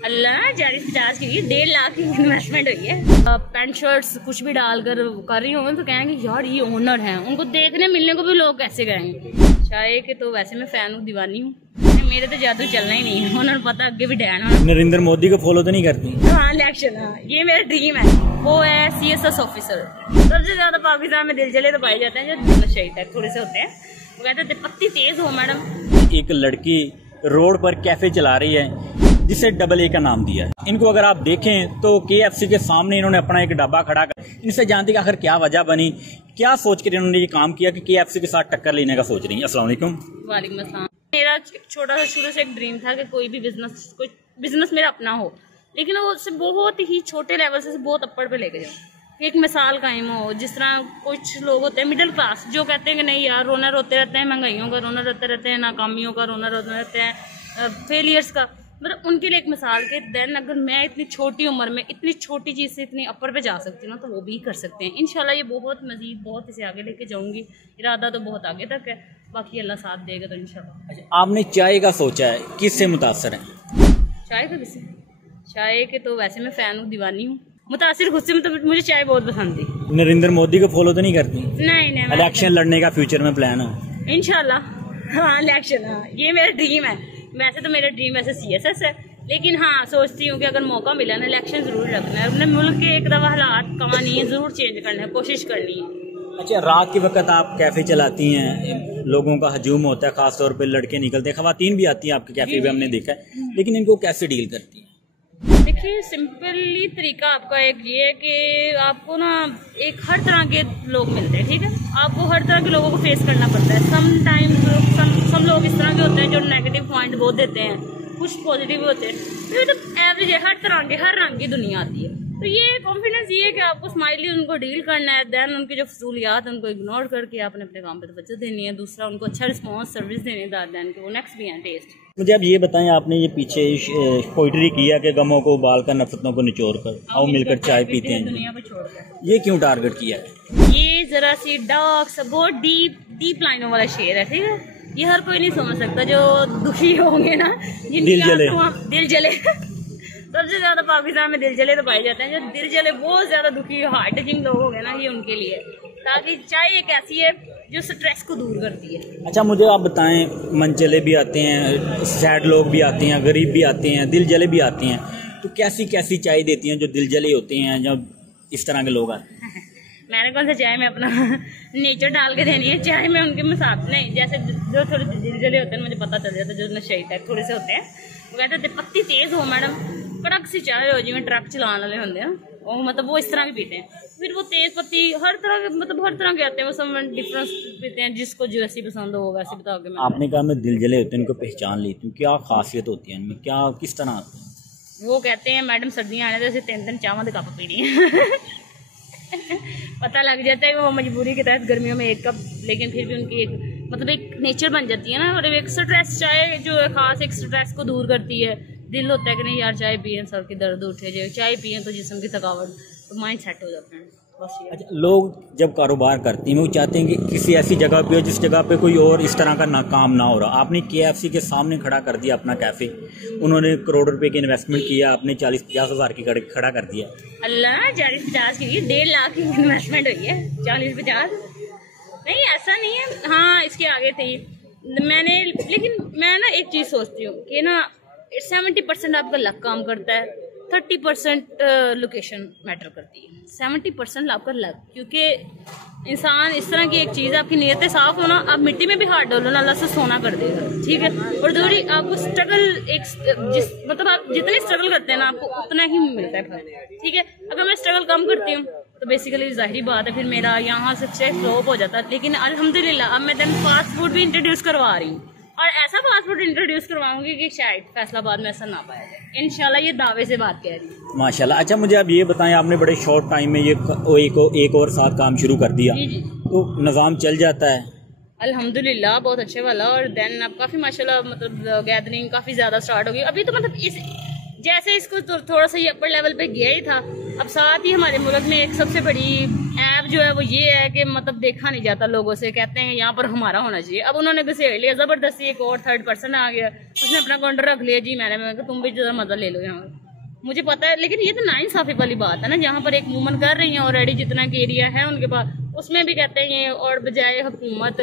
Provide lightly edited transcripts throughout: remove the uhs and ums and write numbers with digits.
अल्लाह 40-50 की 1.5 लाख की इन्वेस्टमेंट हुई है। पैंट शर्ट्स कुछ भी डालकर कर रही होंगे तो कहेंगे यार ये ओनर हैं, उनको देखने मिलने को भी लोग कैसे कहेंगे। चाय के तो वैसे मैं फैन हूँ, दीवानी हूँ, मेरे तो जादू चलना ही नहीं है, उन्होंने पता अगे भी डैन है। नरेंद्र मोदी को फॉलो तो नहीं करती? हाँ इलेक्शन, हाँ ये मेरा ड्रीम है। वो है CSS ऑफिसर। सबसे ज्यादा पाकिस्तान में दिल जले तो पाए जाते हैं जो शहीद है थोड़े से होते हैं, वो कहते हैं पत्ती तेज हो मैडम। एक लड़की रोड पर कैफे चला रही है जिसे AA का नाम दिया है। इनको अगर आप देखें तो KFC के सामने इन्होंने अपना एक ढाबा खड़ा कर, इनसे जानते कि आखिर क्या वजह बनी, क्या सोच कर इन्होंने ये काम किया कि KFC के साथ टक्कर लेने का सोच रही है। अस्सलाम वालेकुम। वालेकुम अस्सलाम। मेरा छोटा सा शुरू से एक ड्रीम था कि कोई बिजनेस मेरा अपना हो, लेकिन वो उससे बहुत ही छोटे लेवल से बहुत अप्पर पे लेके जाओ। एक मिसाल कायम हो, जिस तरह कुछ लोग होते हैं मिडिल क्लास जो कहते हैं कि नहीं यार रोना रोते रहते हैं, महंगाइयों का रोना रोते रहते हैं, नाकामियों का रोना रोते रहते हैं, फेलियर्स का, मतलब उनके लिए एक मिसाल के देन अगर मैं इतनी छोटी उम्र में इतनी छोटी चीज़ से इतनी अपर पे जा सकती हूँ ना, तो वो भी कर सकते हैं इंशाल्लाह। ये बहुत मजीद बहुत इसे आगे लेके जाऊंगी, इरादा तो बहुत आगे तक है, बाकी अल्लाह साथ देगा तो इंशाल्लाह। अच्छा, आपने चाय का सोचा है, किससे मुतासर है? चाय का किससे? चाय के तो वैसे मैं फ़ैन हूँ, दीवानी हूँ, मुतासिर खुद से, मतलब मुझे चाय बहुत पसंद थी। नरेंद्र मोदी को फॉलो तो नहीं करती? नहीं इलेक्शन लड़ने का फ्यूचर में प्लान है इंशाल्लाह। हाँ इलेक्शन, हाँ ये मेरा ड्रीम है। वैसे तो मेरा ड्रीम वैसे CSS है, लेकिन हाँ सोचती हूँ कि अगर मौका मिला ना इलेक्शन जरूर रखना है, अपने मुल्क के एक दफा हालात कवानीन जरूर चेंज करना है, कोशिश करनी है। अच्छा, रात के वक्त आप कैफे चलाती हैं, लोगों का हजूम होता है, खासतौर पे लड़के निकलते हैं, खवातीन भी आती हैं आपके कैफे पे, हमने देखा है, लेकिन इनको कैसे डील करती हैं? देखिए सिंपली तरीका आपका एक ये है कि आपको ना एक हर तरह के लोग मिलते हैं, ठीक है, आपको हर तरह के लोगों को फेस करना पड़ता है। सम लोग इस तरह के होते हैं जो नेगेटिव पॉइंट बहुत देते हैं, कुछ पॉजिटिव होते हैं, तो एवरेज है, हर तरह के हर रंग की दुनिया आती है। तो ये कॉन्फिडेंस ये है कि आपको स्माइली उनको डील करना है, देन उनकी जो फजूलियात है उनको इग्नोर करके आपने अपने काम पे तवज्जो देनी है, दूसरा उनको अच्छा रिस्पॉन्स सर्विस देनी है, देन कि वो नेक्स्ट भी हैं टेस्ट। मुझे अब ये बताएं, आपने ये पीछे पोइट्री किया कि गमों को उबाल कर नफरतों को निचोड़ कर आओ मिलकर चाय पीते हैं, दुनिया पे छोड़कर, ये क्यों टारगेट किया है? ये जरा सी डार्क बहुत डीप लाइनों वाला शेर है, ठीक है, ये हर कोई नहीं समझ सकता। जो दुखी होंगे ना, दिल जले सबसे ज्यादा पाकिस्तान में दिल जले तो पाए जाते हैं, जो दिल जले बहुत ज्यादा दुखी हार्ट टचिंग लोग हो गए ना, ये उनके लिए, ताकि चाय एक ऐसी है जो स्ट्रेस को दूर करती है। अच्छा, मुझे आप बताएं, मनचले भी आते हैं, सैड लोग भी आते हैं, गरीब भी आते हैं, दिल जले भी आते हैं, तो कैसी कैसी चाय देती हैं जो दिल जले होते हैं, जब इस तरह के लोग आते हैं? मैंने कौन सा चाय में अपना नेचर डाल के देनी है, चाय में उनके मसाब नहीं, जैसे जो थोड़े दिल जले होते हैं मुझे पता चल जाता है, जो नशे टाइप थोड़े से होते हैं, वो कहते हैं पत्ती तेज हो मैडम, कड़क सी चाय हो, जिवें ट्रक चलाने वाले होंगे हैं वो, मतलब वो इस तरह की पीते हैं। फिर वो तेज पत्ती हर तरह के, मतलब हर तरह के आते हैं, वो सब डिफरेंस पीते हैं, जिसको जैसी पसंद हो वैसे बताओगे। आपने कहा मैं दिल जले होते हैं, इनको पहचान लेती हूँ, क्या खासियत होती है इनमें, क्या किस तरह आते हैं? वो कहते हैं मैडम सर्दियाँ आने से 3 चावल के कप पीनी है पता लग जाता है कि वो मजबूरी के तहत गर्मियों में 1 कप, लेकिन फिर भी उनकी एक मतलब एक नेचर बन जाती है ना, और एक स्ट्रेस चाय जो है खास एक स्ट्रेस को दूर करती है। दिल होता है कि नहीं यार चाय पिए सर की दर्द उठे जाए, चाय पिए तो जिस्म की थकावट, तो माइंड सेट हो जाता है। अच्छा, लोग जब कारोबार करते हैं वो चाहते हैं कि किसी ऐसी जगह पे हो जिस जगह पे कोई और इस तरह का ना काम ना हो रहा। आपने KFC के सामने खड़ा कर दिया अपना कैफे, उन्होंने करोड़ रुपए की इन्वेस्टमेंट किया, आपने 40-50 हज़ार की खड़ा कर दिया। अल्लाह 40-50 की 1.5 लाख की इन्वेस्टमेंट हुई है, 40-50 नहीं ऐसा नहीं है, हाँ इसके आगे थी मैंने, लेकिन मैं ना एक चीज़ सोचती हूँ कि ना 70% आपका लक काम करता है, 30% लोकेशन मैटर करती है, 70% आपका लक, क्योंकि इंसान इस तरह की एक चीज़ है, आपकी नीयतें साफ होना, आप मिट्टी में भी हाथ डालो ना अल्लाह से सोना कर देगा, ठीक है। और दूसरी आपको स्ट्रगल मतलब आप जितने स्ट्रगल करते हैं ना आपको उतना ही मिलता है फल, ठीक है। अगर मैं स्ट्रगल कम करती हूँ तो बेसिकली जाहिर बात है फिर मेरा यहाँ से चेक फ्लॉप हो जाता है, लेकिन अल्हम्दुलिल्लाह अब मैं देन फास्ट फूड भी इंट्रोड्यूस करवा रही हूँ, और ऐसा फास्ट फूड इंट्रोड्यूस करवाऊंगी कि शायद फैसलाबाद में ऐसा ना पाया जाए इंशाल्लाह, ये दावे से बात कह रही हूँ माशाल्लाह। अच्छा, मुझे आप ये बताएं, आपने बड़े शॉर्ट टाइम में ये एक और साथ काम शुरू कर दिया, जी। तो निज़ाम चल जाता है अल्हम्दुलिल्लाह बहुत अच्छे वाला, और देन अब काफ़ी माशाल्लाह मतलब गैदरिंग काफ़ी ज़्यादा स्टार्ट हो गई अभी तो, मतलब इस जैसे इसको तो थोड़ा सा ये अपर लेवल पे गया ही था, अब साथ ही हमारे मुल्क में एक सबसे बड़ी ऐप जो है वो ये है कि मतलब देखा नहीं जाता लोगों से, कहते हैं यहाँ पर हमारा होना चाहिए। अब उन्होंने घसेड़ लिया जबरदस्ती, एक और थर्ड पर्सन आ गया, उसने अपना काउंटर रख लिया जी मैंने कहा तुम भी जरा मजा ले लो यहाँ। मुझे पता है, लेकिन ये तो नाइंसाफी वाली बात है ना, जहाँ पर एक वूमन कर रही है ऑलरेडी जितना कि एरिया है उनके पास, उसमें भी कहते हैं ये, और बजाय हुकूमत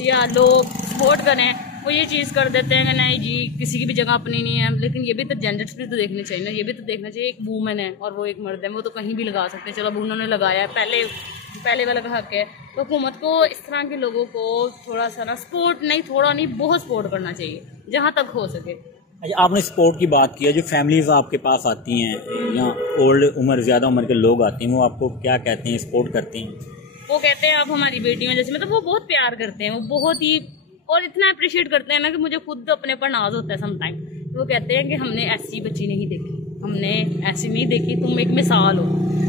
या लोग सपोर्ट करें वो ये चीज़ कर देते हैं कि नहीं जी किसी की भी जगह अपनी नहीं है। लेकिन ये भी तो जेंडर्स भी तो देखने चाहिए ना, ये भी तो देखना चाहिए, एक वूमन है और वो एक मर्द है, वो तो कहीं भी लगा सकते हैं। चलो अब उन्होंने लगाया है, पहले वाला का हक है, तो हुकूमत को इस तरह के लोगों को थोड़ा सा ना सपोर्ट नहीं, थोड़ा नहीं बहुत सपोर्ट करना चाहिए जहाँ तक हो सके। अच्छा, आपने सपोर्ट की बात की है, जो फैमिलीज आपके पास आती हैं या ओल्ड उम्र ज़्यादा उम्र के लोग आते हैं, वो आपको क्या कहते हैं, सपोर्ट करते हैं? वो कहते हैं आप हमारी बेटी में, जैसे मतलब वो बहुत प्यार करते हैं, वो बहुत ही और इतना अप्रिशिएट करते हैं ना कि मुझे खुद अपने पर नाज होता है समटाइम। वो कहते हैं कि हमने ऐसी बच्ची नहीं देखी, हमने ऐसी नहीं देखी, तुम एक मिसाल हो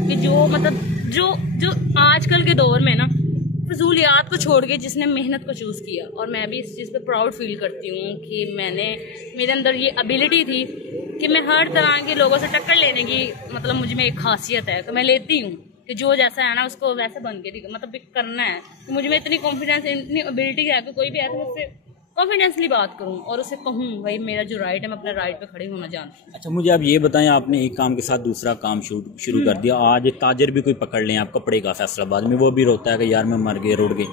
कि जो मतलब जो आजकल के दौर में ना फजूलियात को छोड़ के जिसने मेहनत को चूज़ किया। और मैं भी इस चीज़ पे प्राउड फील करती हूँ कि मेरे अंदर ये एबिलिटी थी कि मैं हर तरह के लोगों से टक्कर लेने की मतलब मुझ में एक खासियत है कि मैं लेती हूँ कि जो जैसा है ना उसको वैसे बन के मतलब करना है। तो मुझे में इतनी कॉन्फिडेंस, इतनी एबिलिटी है कि कोई भी ऐसे मुझसे कॉन्फिडेंसली बात करूं और उसे कहूं भाई मेरा जो राइट है मैं अपने राइट पे खड़ी होना जानती हूँ। अच्छा, मुझे आप ये बताएं, आपने एक काम के साथ दूसरा काम शुरू कर दिया, आज ताजर भी कोई पकड़ लें आप कपड़े का फैसलाबाद में, वो भी रोता है कि यार मैं मर गए, रुड़ गई।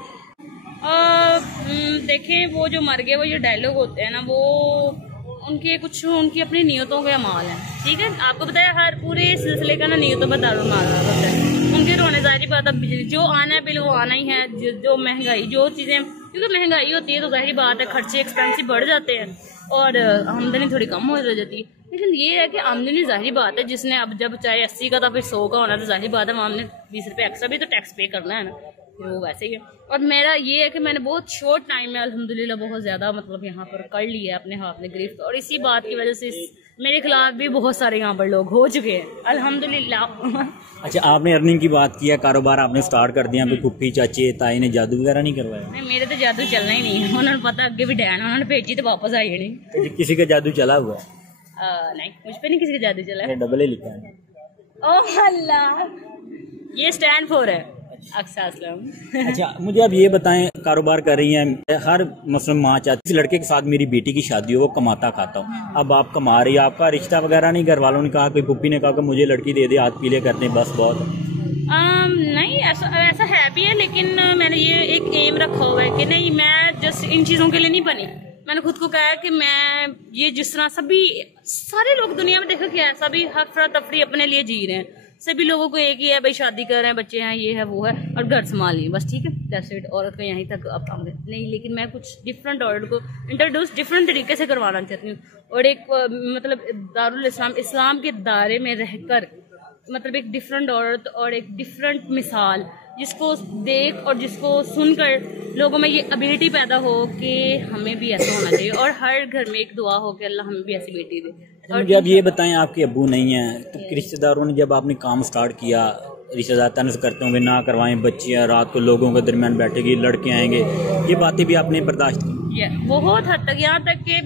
देखें वो जो मर गए वो जो डायलॉग होते हैं ना वो उनकी अपनी नियतों के अमाल हैं, ठीक है। आपको पता है हर पूरे सिलसिले का ना नियतों पर दारोमदार होता है। उनके रोने जाहिर बात, अब बिजली जो आना है बिल वो आना ही है, जो महंगाई जो चीज़ें, क्योंकि महंगाई होती है तो जाहिर बात है खर्चे एक्सपेंसिव बढ़ जाते हैं और आमदनी थोड़ी कम हो जाती है। लेकिन ये है कि आमदनी जाहिर बात है, जिसने अब जब चाहे 80 का था फिर 100 का होना, तो जाहिर बात है हमने 20 रुपये एक्स्ट्रा भी तो टैक्स पे करना है ना, वो वैसे ही है। और मेरा ये है कि मैंने बहुत शॉर्ट टाइम में अल्हम्दुलिल्लाह बहुत ज़्यादा मतलब यहाँ पर कर लिया है अपने हाथ में गिरफ्त, और इसी बात की वजह से मेरे खिलाफ भी बहुत सारे यहाँ पर लोग हो चुके हैं अल्हम्दुलिल्लाह। अच्छा, आपने अर्निंग की बात की है, कारोबार आपने स्टार्ट कर दिया, फुप्पी चाचे ताई ने जादू वगैरह नहीं करवाया? नहीं, मेरे तो जादू चलना ही नहीं है, उन्होंने पता अगे भी डैन उन्होंने भेजी तो वापस आई नहीं। तो किसी का जादू चला हुआ है? नहीं, मुझ पे नहीं किसी का जादू चला है। डबल ए लिखा है। ओह अल्लाह, ये स्टैंड फॉर है अक्सा असलम। अच्छा, मुझे आप ये बताएं, कारोबार कर रही हैं, हर मुस्लिम माँ चाहती है इस लड़के के साथ मेरी बेटी की शादी हो, वो कमाता खाता हो। अब आप कमा रही, आपका रिश्ता वगैरह नहीं, घर वालों ने कहा, कोई पुप्पी ने कहा कि मुझे लड़की दे दे, हाथ पीले करते हैं बस बहुत? नहीं, ऐसा है भी है, लेकिन मैंने ये एक एम रखा हुआ है कि नहीं मैं जस्ट इन चीज़ों के लिए नहीं बनी। मैंने खुद को कहा कि मैं ये जिस तरह सारे लोग दुनिया में देखो क्या है, सभी अफरा तफरी अपने लिए जी रहे हैं, सभी लोगों को एक ही है भाई, शादी कर रहे हैं, बच्चे हैं, ये है वो है और घर संभालिए बस, ठीक है, दैट्स इट। औरत को यहीं तक अब काम नहीं, लेकिन मैं कुछ डिफरेंट औरत को इंट्रोड्यूस डिफरेंट तरीके से करवाना चाहती हूँ। और एक मतलब दारुल इस्लाम के दायरे में रहकर मतलब एक डिफरेंट औरत और एक डिफरेंट मिसाल जिसको देख और जिसको सुनकर लोगों में ये एबिलिटी पैदा हो कि हमें भी ऐसा होना चाहिए, और हर घर में एक दुआ हो कि अल्लाह हमें भी ऐसी बेटी दे। और जब ये बताएं, आपके अब्बू नहीं हैं तो रिश्तेदारों ने जब आपने काम स्टार्ट किया, रिश्तेदार तंज करते होंगे ना करवाएं, बच्चियाँ रात को लोगों के दरमियान बैठेगी, लड़के आएंगे, ये बातें भी आपने बर्दाश्त की? बहुत हद तक, यहाँ तक कि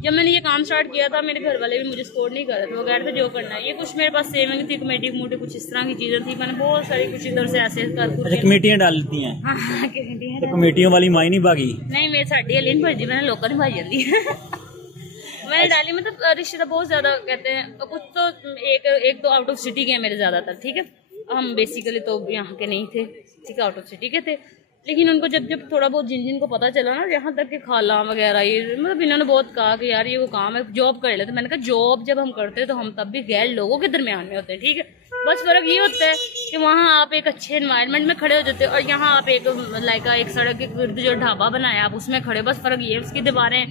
जब मैंने ये काम स्टार्ट किया था मेरे घर वाले भी मुझे सपोर्ट नहीं कर रहे थे, वो कह रहे थे जो करना है। ये कुछ मेरे पास सेविंग थी, कमेटी मोटी कुछ इस तरह की चीज़ें थी, मैंने बहुत सारी कुछ इधर से ऐसे कर कमेटियाँ डालती हैं। हाँ, तो कमेटियों वाली माई नहीं भागी? नहीं, मेरी साड़ी अलीन भाजी मैंने लोकल नहीं भाजी जाती मैंने डाली, मतलब रिश्तेदार बहुत ज़्यादा कहते हैं, कुछ तो एक तो आउट ऑफ सिटी के हैं मेरे ज़्यादातर, ठीक है, हम बेसिकली तो यहाँ के नहीं थे, ठीक है, आउट ऑफ सिटी के थे। लेकिन उनको जब थोड़ा बहुत जिन को पता चला ना, यहाँ तक कि खाला वगैरह ये मतलब इन्होंने बहुत कहा कि यार ये वो काम है, जॉब कर लेते। मैंने कहा जॉब जब हम करते हैं तो हम तब भी गैर लोगों के दरमियान में होते हैं, ठीक है, बस फ़र्क ये होता है कि वहाँ आप एक अच्छे एनवायरनमेंट में खड़े हो जाते हैं और यहाँ आप एक सड़क के गिर्द जो ढाबा बनाया आप उसमें खड़े, बस फ़र्क ये है उसकी दीवारें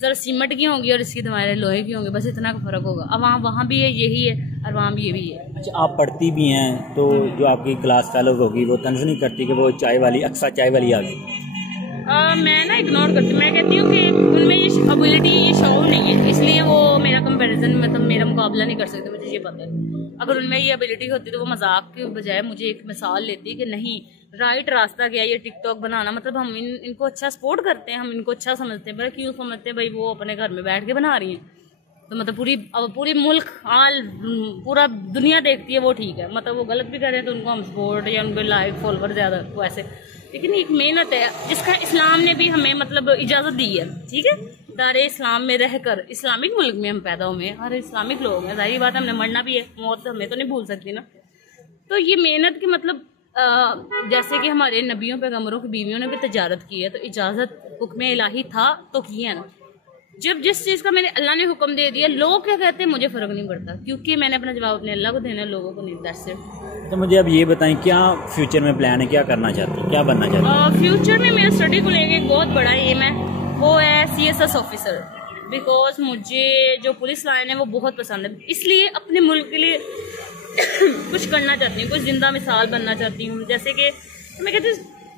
ज़रा सीमेंट की होंगी और इसकी दीवारें लोहे की होंगी, बस इतना का फ़र्क होगा। अब वहाँ भी है यही है और वहाँ भी ये भी है। अच्छा, आप पढ़ती भी हैं तो जो आपकी क्लास फेलो होगी वो तंज नहीं करती कि वो चाय वाली अक्सा चाय वाली आ गई? मैं ना इग्नोर करती, मैं कहती हूँ कि उनमें ये एबिलिटी ये शो नहीं है, इसलिए वो मेरा कंपैरिजन मतलब मेरा मुकाबला नहीं कर सकते, मुझे ये पता है। अगर उनमें ये एबिलिटी होती तो वो मजाक के बजाय मुझे एक मिसाल लेती कि नहीं राइट रास्ता क्या है, ये टिकटॉक बनाना, मतलब हम इनको अच्छा सपोर्ट करते हैं, हम इनको अच्छा समझते हैं, पर क्यों समझते हैं भाई वो अपने घर में बैठ के बना रही हैं, तो मतलब पूरी मुल्क पूरा दुनिया देखती है वो ठीक है, मतलब वो गलत भी कर रहे हैं तो उनको हम सपोर्ट या उनके लाइक फॉलोवर ज़्यादा वैसे, लेकिन एक मेहनत है जिसका इस्लाम ने भी हमें मतलब इजाज़त दी है, ठीक है। दारे इस्लाम में रहकर इस्लामिक मुल्क में हम पैदा हुए हैं, हर इस्लामिक लोग हैं, जाहिर बात है हमने मरना भी है, मौत हमें तो नहीं भूल सकती ना। तो ये मेहनत के मतलब जैसे कि हमारे नबियों पैगम्बरों की बीवियों ने भी तजारत की है, तो इजाज़त हुक्म इलाही था तो की है ना। जब जिस चीज़ का मैंने अल्लाह ने हुक्म दे दिया, लोग क्या कहते हैं मुझे फ़र्क नहीं पड़ता, क्योंकि मैंने अपना जवाब अपने अल्लाह को देना है, लोगों को नहीं। That's it. तो मुझे अब ये बताएं, क्या फ्यूचर में प्लान है, क्या करना चाहती हैं, क्या बनना चाहती हैं? फ्यूचर में मेरा स्टडी को लेके एक बहुत बड़ा एम है, वो है CSS ऑफिसर। बिकॉज मुझे जो पुलिस लाइन है वो बहुत पसंद है, इसलिए अपने मुल्क के लिए कुछ करना चाहती हूँ, कुछ जिंदा मिसाल बनना चाहती हूँ। जैसे कि मैं कहती हूँ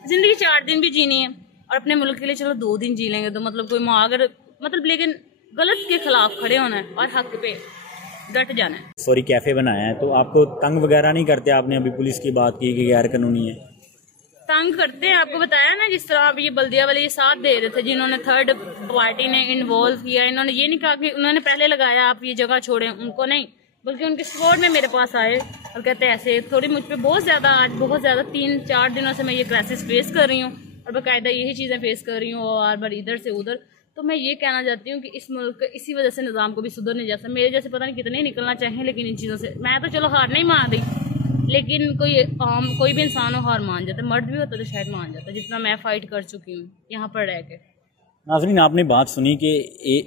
ज़िंदगी 4 दिन भी जीनी है और अपने मुल्क के लिए चलो 2 दिन जी लेंगे, तो मतलब कोई अगर मतलब लेकिन गलत के खिलाफ खड़े होना है और हक पे डट जाना है। सॉरी कैफ़े बनाया है, तो आपको तंग वगैरह नहीं करते? आपने अभी पुलिस की बात की कि गैर कानूनी है। तंग करते हैं, आपको बताया ना, जिस तरह आप ये बल्दिया वाले ये साथ दे रहे थे, जिन्होंने थर्ड पार्टी ने इन्वॉल्व किया, इन्होंने ये नहीं कहा कि उन्होंने पहले लगाया आप ये जगह छोड़ें, उनको नहीं, बल्कि उनके सपोर्ट में मेरे पास आए और कहते हैं ऐसे थोड़ी मुझ पर बहुत ज़्यादा, आज बहुत ज़्यादा 3-4 दिनों से मैं ये क्राइसिस फेस कर रही हूँ और बाकायदा यही चीज़ें फेस कर रही हूँ और बार बार इधर से उधर। तो मैं ये कहना चाहती हूँ कि इस मुल्क इसी वजह से निज़ाम को भी सुधरने जैसा, मेरे जैसे पता नहीं कितने निकलना चाहिए, लेकिन इन चीज़ों से मैं तो चलो हार नहीं मान रही, लेकिन कोई भी इंसान हो हार मान जाता है, मर्द भी होता तो शायद मान जाता, जितना मैं फ़ाइट कर चुकी हूँ यहाँ पर रह के। नाज़रीन, आपने बात सुनी कि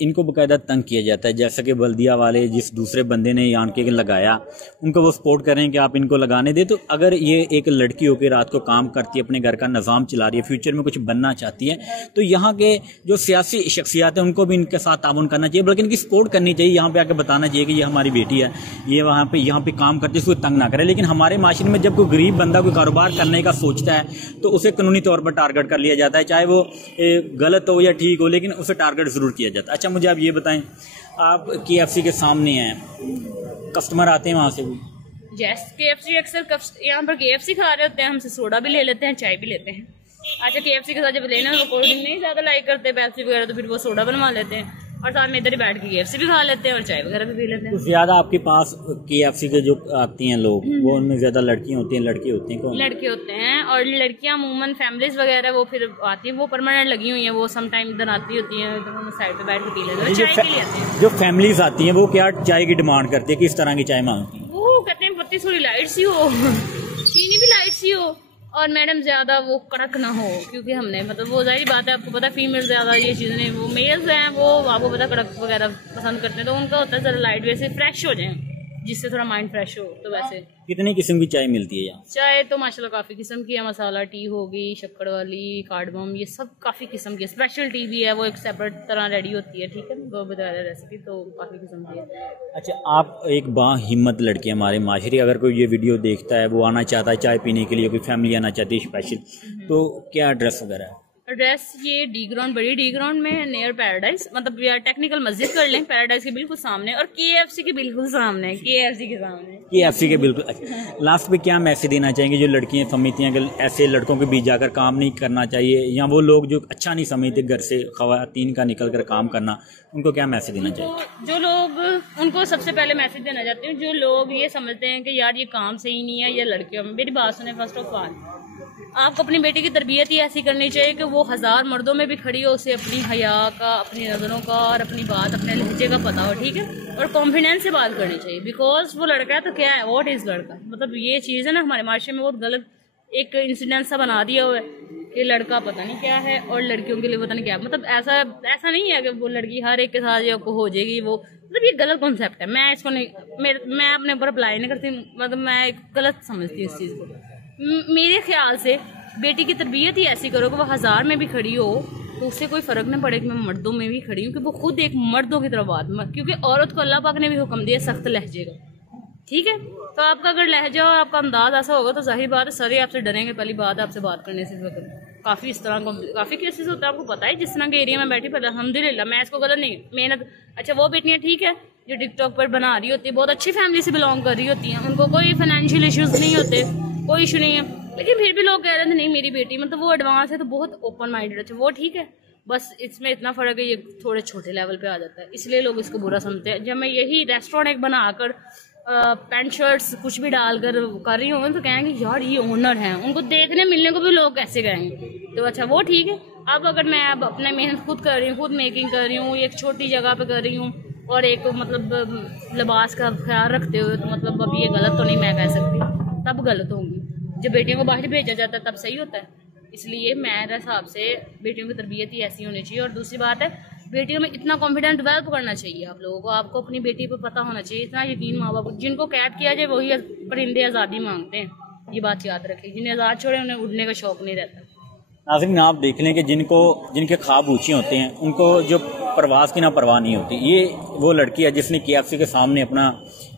इनको बाकायदा तंग किया जाता है, जैसा कि बल्दिया वाले जिस दूसरे बंदे ने यान के लगाया उनको वो सपोर्ट कर रहे हैं कि आप इनको लगाने दें। तो अगर ये एक लड़की होकर रात को काम करती है, अपने घर का निज़ाम चला रही है, फ्यूचर में कुछ बनना चाहती है, तो यहाँ के जो सियासी शख्सियात हैं उनको भी इनके साथ ताउन करना चाहिए, बल्कि इनकी सपोर्ट करनी चाहिए। यहाँ पर आकर बताना चाहिए कि ये हमारी बेटी है, ये यहाँ पे काम करती है, इसको तंग ना करे। लेकिन हमारे माशरे में जब कोई गरीब बंदा कोई कारोबार करने का सोचता है तो उसे कानूनी तौर पर टारगेट कर लिया जाता है, चाहे वो गलत हो या ठीक हो, लेकिन उसे टारगेट ज़रूर किया जाता है। अच्छा, मुझे आप ये बताएं, आप KFC के सामने हैं, कस्टमर आते हैं वहाँ से भी? जैस KFC अक्सर यहाँ पर KFC खा रहे होते हैं, हमसे सोडा भी ले लेते हैं, चाय भी लेते हैं। अच्छा, KFC के साथ जब लेना वो कोल्ड ड्रिंक नहीं ज़्यादा लाइक करते, पेप्सी वगैरह, तो फिर वो सोडा बनवा लेते हैं और साथ में इधर ही बैठ के KFC भी खा लेते हैं और चाय वगैरह भी पी लेते हैं। तो ज़्यादा आपके पास KFC के जो आती हैं लोग, वो उनमें ज़्यादा लड़कियाँ होती हैं, लड़के होते हैं? कौन? लड़के होते हैं, और लड़कियाँ अमूमन फैमिलीज वगैरह वो फिर आती हैं, वो परमानेंट लगी हुई हैं, वो सम टाइम इधर आती होती हैं, तो साइड पे बैठ के पी लेते हैं, चाय के लिए आती हैं। जो फैमिलीज आती हैं वो क्या चाय की डिमांड करती है, किस तरह की चाय मांगती हैं? वो कहते हैं पत्ती थोड़ी लाइट सी हो, चीनी भी लाइट सी हो, और मैडम ज़्यादा वो कड़क ना हो, क्योंकि हमने मतलब वो जाहिर बात है, आपको पता है फीमेल ज़्यादा ये चीज़ें नहीं, वो मेल्स हैं वो आपको पता कड़क वगैरह पसंद करते हैं, तो उनका होता है ज़रा लाइट वैसे फ्रेश हो जाए, जिससे थोड़ा माइंड फ्रेश हो। तो वैसे कितनी किस्म की चाय मिलती है यहाँ? चाय तो माशाल्लाह काफ़ी किस्म की है, मसाला टी होगी, शक्कर वाली, कार्डमम, ये सब काफ़ी किस्म की। स्पेशल टी भी है, वो एक सेपरेट तरह रेडी होती है, ठीक है, वो बता रहे रेसिपी, तो काफ़ी किस्म की है। अच्छा, आप एक बाहिम्मत लड़की हमारे माशरे, अगर कोई ये वीडियो देखता है, वो आना चाहता है चाय पीने के लिए, कोई फैमिली आना चाहती है स्पेशल, तो क्या एड्रेस वगैरह है? एड्रेस ये डी ग्राउंड, बड़ी डी ग्राउंड में नियर पैराडाइज, मतलब यार टेक्निकल मस्जिद कर लें, पैराडाइज के बिल्कुल सामने, और KFC के बिल्कुल सामने, KFC के सामने, KFC के बिल्कुल। लास्ट पे क्या मैसेज देना चाहेंगे जो लड़कियां समझती हैं कि ऐसे लड़कों के बीच जाकर काम नहीं करना चाहिए, या वो लोग जो अच्छा नहीं समझते घर से खवातीन का निकल कर काम करना, उनको क्या मैसेज देना चाहिए? जो लोग, उनको सबसे पहले मैसेज देना चाहती हूँ, जो लोग ये समझते हैं कि यार ये काम सही नहीं है, या लड़कियों में, मेरी बात सुने, फर्स्ट ऑफ ऑल आपको अपनी बेटी की तरबियत ही ऐसी करनी चाहिए कि वो 1000 मर्दों में भी खड़ी हो, उसे अपनी हया का, अपनी नज़रों का और अपनी बात, अपने लहजे का पता हो, ठीक है, और कॉन्फिडेंस से बात करनी चाहिए। बिकॉज वो लड़का है तो क्या है, व्हाट इज़ लड़का, मतलब ये चीज़ है ना, हमारे माशरे में बहुत गलत एक इंसिडेंट सा बना दिया हुआ है कि लड़का पता नहीं क्या है और लड़कियों के लिए पता नहीं क्या, मतलब ऐसा नहीं है कि वो लड़की हर एक के साथ या को हो जाएगी, वो मतलब ये गलत कॉन्सेप्ट है। मैं इसको नहीं, मैं अपने ऊपर अप्लाई नहीं करती, मतलब मैं गलत समझती हूँ इस चीज़ को। मेरे ख्याल से बेटी की तरबियत ही ऐसी करो कि वो 1000 में भी खड़ी हो तो उससे कोई फ़र्क नहीं पड़े कि मैं मर्दों में भी खड़ी हूँ, कि वो खुद एक मर्दों की तरफ बात, क्योंकि औरत को अल्लाह पाक ने भी हुक्म दिया सख्त लहजे का, ठीक है। तो आपका अगर लहजा और आपका अंदाज ऐसा होगा तो जाहिर बात है सारे आपसे डरेंगे, पहली बात है आपसे बात करने से। काफ़ी इस तरह को काफ़ी केसेस होता है, आपको पता है, जिस तरह के एरिया में बैठी, पर अल्हम्दुलिल्लाह मैं इसको गलत नहीं, मेहनत। अच्छा, वो बेटियाँ ठीक है जो टिकटॉक पर बना रही होती है, बहुत अच्छी फैमिली से बिलोंग कर रही होती हैं, उनको कोई फाइनेंशियल इश्यूज़ नहीं होते, कोई इशू नहीं है, लेकिन फिर भी लोग कह रहे थे नहीं मेरी बेटी, मतलब वो एडवांस है तो बहुत ओपन माइंडेड है, वो ठीक है, बस इसमें इतना फ़र्क है, ये थोड़े छोटे लेवल पे आ जाता है, इसलिए लोग इसको बुरा समझते हैं। जब मैं यही रेस्टोरेंट एक बनाकर पैंट शर्ट्स कुछ भी डालकर कर रही हूँ तो कहेंगे यार ये ओनर हैं, उनको देखने मिलने को भी लोग कैसे कहेंगे। तो अच्छा वो ठीक है। अब अगर मैं अब अपने मेहनत खुद कर रही हूँ, खुद मेकिंग कर रही हूँ, एक छोटी जगह पे कर रही हूँ और एक मतलब लिबास का ख्याल रखते हुए, तो मतलब अब ये गलत तो नहीं मैं कह सकती, तब गलत होंगी। जब बेटियों को बाहर भेजा जाता है तब सही होता है। इसलिए मेरे हिसाब से बेटियों की तरबियत ही ऐसी होनी चाहिए। और दूसरी बात है, बेटियों में इतना कॉन्फिडेंस डेवलप करना चाहिए आप लोगों को, आपको अपनी बेटी पर पता होना चाहिए, इतना यकीन माँ बाप, जिनको कैद किया जाए वही परिंदे आज़ादी मांगते हैं, ये बात याद रखें। जिन्हें आज़ाद छोड़े उन्हें उड़ने का शौक नहीं रहता। नाज़रीन, आप देख लें कि जिनके ख्वाब ऊंचे होते हैं उनको जो परवाज़ की ना परवाह नहीं होती। ये वो लड़की है जिसने KFC के सामने अपना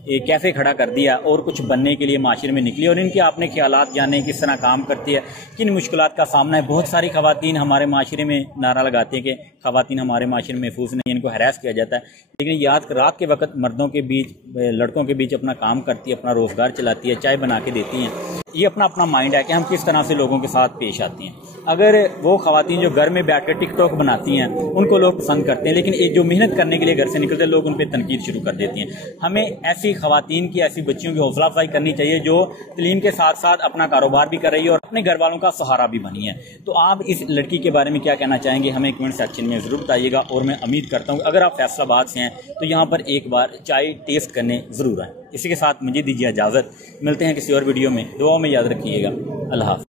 एक कैफ़े खड़ा कर दिया और कुछ बनने के लिए माशरे में निकली। और इनके आपने ख्यालात जाने किस तरह काम करती है, किन मुश्किलात का सामना है। बहुत सारी ख़वातीन हमारे माशरे में नारा लगाती हैं कि ख़वातीन हमारे माशरे में महफूज नहीं, इनको हरास किया जाता है। लेकिन रात के वक्त मर्दों के बीच, लड़कों के बीच अपना काम करती है, अपना रोज़गार चलाती है, चाय बना के देती हैं। ये अपना अपना माइंड है कि हम किस तरह से लोगों के साथ पेश आती हैं। अगर वो ख़वातीन जो घर में बैठ कर टिकटॉक बनाती हैं उनको लोग पसंद करते हैं, लेकिन एक जो मेहनत करने के लिए घर से निकलते हैं लोग उन पर तनकीद शुरू कर देती हैं। हमें ऐसी ख़वातीन की, ऐसी बच्चियों की हौसला अफजाई करनी चाहिए जो तलीम के साथ साथ अपना कारोबार भी कर रही है और अपने घर वालों का सहारा भी बनी है। तो आप इस लड़की के बारे में क्या कहना चाहेंगे, हमें कमेंट सेक्शन में ज़रूर बताइएगा। और मैं उम्मीद करता हूँ अगर आप फैसलाबाद से हैं तो यहाँ पर एक बार चाय टेस्ट करने ज़रूर आएँ। इसी के साथ मुझे दीजिए इजाज़त, मिलते हैं किसी और वीडियो में। दुआओं में याद रखिएगा। अल्लाह हाफ़िज़।